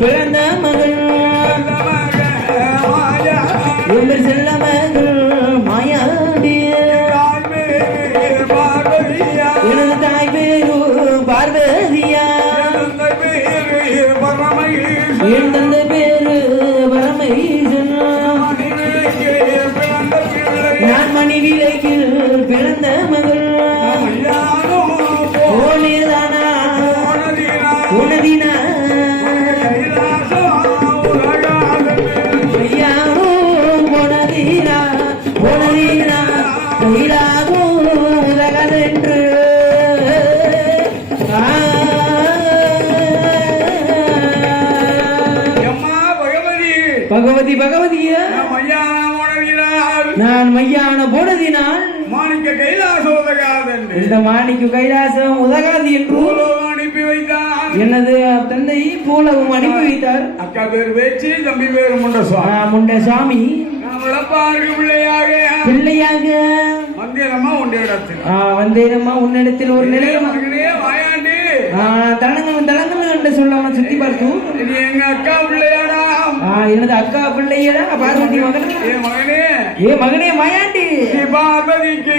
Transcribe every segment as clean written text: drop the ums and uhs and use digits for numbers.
பிறந்த மகள் உங்கள் செல்ல மகள் மாயாண்டி எனது தாய் பேரு பார்வதியா என் தந்தை பேரு பரமேசன் நான் மணி விலைக்கில் பிறந்த மகள் ஓனேதானா உனதினா பகவதி பகவதியா நான் மையான போனதினால் மாணிக்க கைலாசம் உதகாது இந்த மாணிக்க கைலாசம் உதகாது என்று அனுப்பி வைத்தார். எனது தந்தை பூலகம் அனுப்பி வைத்தார். அக்கா பேர் வேச்சி, தம்பி பேர் முண்டசாமி. பிள்ளையாக வந்தேனம்மா உன்னிடத்தில் வந்தேனம்மா உன்னிடத்தில் ஒரு நிலையம் வாயாண்டி தலங்கள் என்று சொல்லாம சுத்தி பார்த்து எங்க அக்கா பிள்ளையாடா எனது அக்கா பிள்ளையடா பார்வதி மகன் ஏ மகனே மாயாண்டி பார்வதிக்கு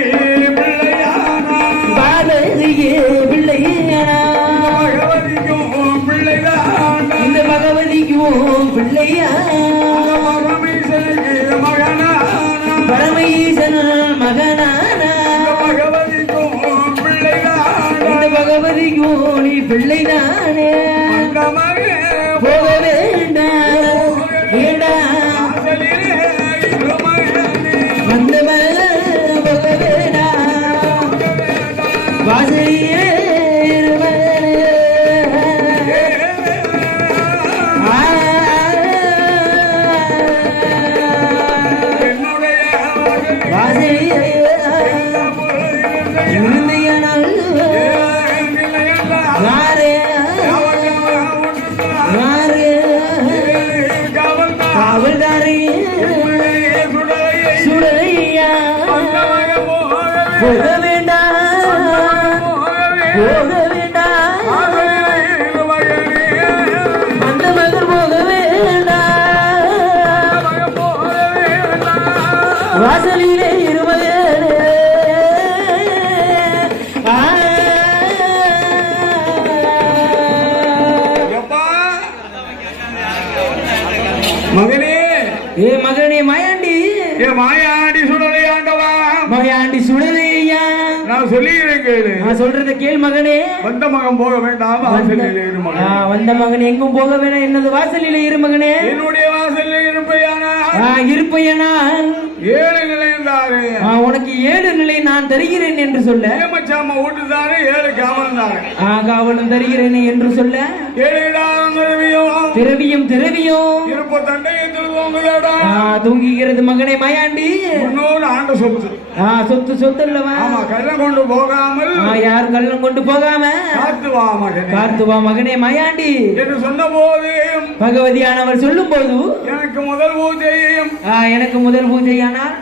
பிள்ளையானா பார்வதிக்கு பிள்ளையானா பகவதிக்கும் பிள்ளைதான் இந்த பகவதிக்கும் பிள்ளையா பரமேசன் மகனானா பகவதிக்கும் பிள்ளைதான் இந்த பகவதிக்கும் நீ பிள்ளைதானே போக வேண்டாம் வேண்டாம் வந்த மகன் போக வேண்டாம் வாசலியே போக வேண்டாம் போக வேண்டாம் அந்த மகள் போக வேண்டாம் வாசலிலே இருமதே மகனே ஏ மகனே மாயாண்டி மாயாண்டி சுடலை ஆண்டவா மாயாண்டி சுடலையா நான் சொல்லிக்கிறேன் கேளு நான் சொல்றத கேள் மகனே வந்த மகன் போக வேண்டாம் வாசலில் இரு மகன் வந்த மகன் எங்கும் போக வேண்டாம் என்னது வாசலில் இரு மகனே என்னுடைய வாசலில் இருப்பையானா இருப்பையனால் 7 நிலைந்தாரு உனக்கு 7 நிலை நான் தருகிறேன் என்று சொல்ல ஏமச்சாம வீட்டுதாரு 7 காவல் தாரு காவலும் தருகிறேன் என்று சொல்ல 7 திரவியும் இருப்ப தண்டையை திருவோங்களடா தூங்குகிறது மகனே மாயாண்டி இன்னொரு ஆண்ட சொத்து சொத்து அல்லவா கள்ளம் கொண்டு போகாமல் யார் கள்ளம் கொண்டு போகாம காத்து வா மகனே மாயாண்டி என்று சொன்ன போது பகவதியானவர் சொல்லும் போது எனக்கு முதல் பூஜையும் எனக்கு முதல் பூஜையானால்